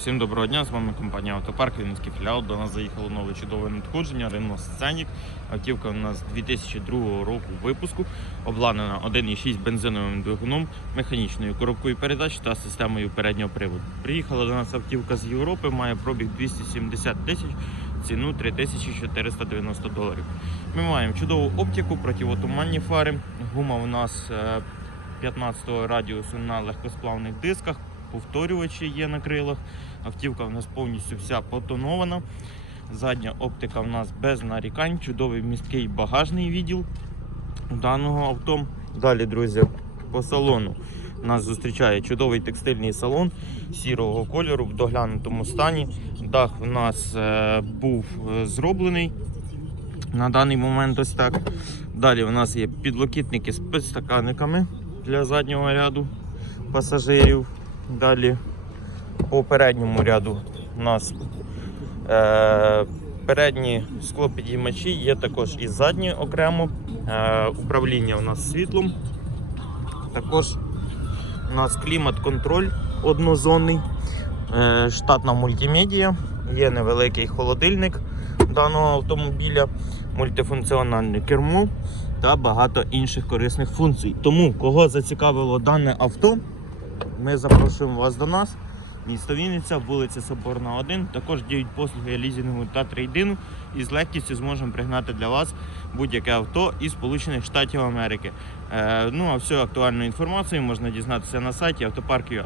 Всім доброго дня, з вами компанія Автопарк, Вінницький філіал. До нас заїхало нове чудове надходження Renault Scenic. Автівка у нас 2002 року випуску, обладнана 1,6 бензиновим двигуном, механічною коробкою передач та системою переднього приводу. Приїхала до нас автівка з Європи, має пробіг 270 тисяч, ціну 3490 доларів. Ми маємо чудову оптику, противотуманні фари. Гума у нас е, 15 радіусу на легкосплавних дисках, повторювачі є на крилах. Автівка в нас повністю вся потонована. Задня оптика в нас без нарікань, чудовий місткий багажний відділ даного авто. Далі, друзі, по салону нас зустрічає чудовий текстильний салон сірого кольору в доглянутому стані. Дах у нас е, був е, зроблений на даний момент ось так. Далі у нас є підлокітники з підстаканниками для заднього ряду пасажирів. Далі по передньому ряду у нас е, передні склопідіймачі, є також і задні окремо. Е, управління у нас світлом. Також у нас клімат-контроль однозонний, е, штатна мультимедія, є невеликий холодильник даного автомобіля, мультифункціональне кермо та багато інших корисних функцій. Тому, кого зацікавило дане авто, ми запрошуємо вас до нас. Місто Вінниця, вулиця Соборна 1. Також діють послуги лізінгу та трейдину і з легкістю зможемо пригнати для вас будь-яке авто із Сполучених Штатів Америки. Е, ну а всю актуальну інформацію можна дізнатися на сайті автопарк.ua.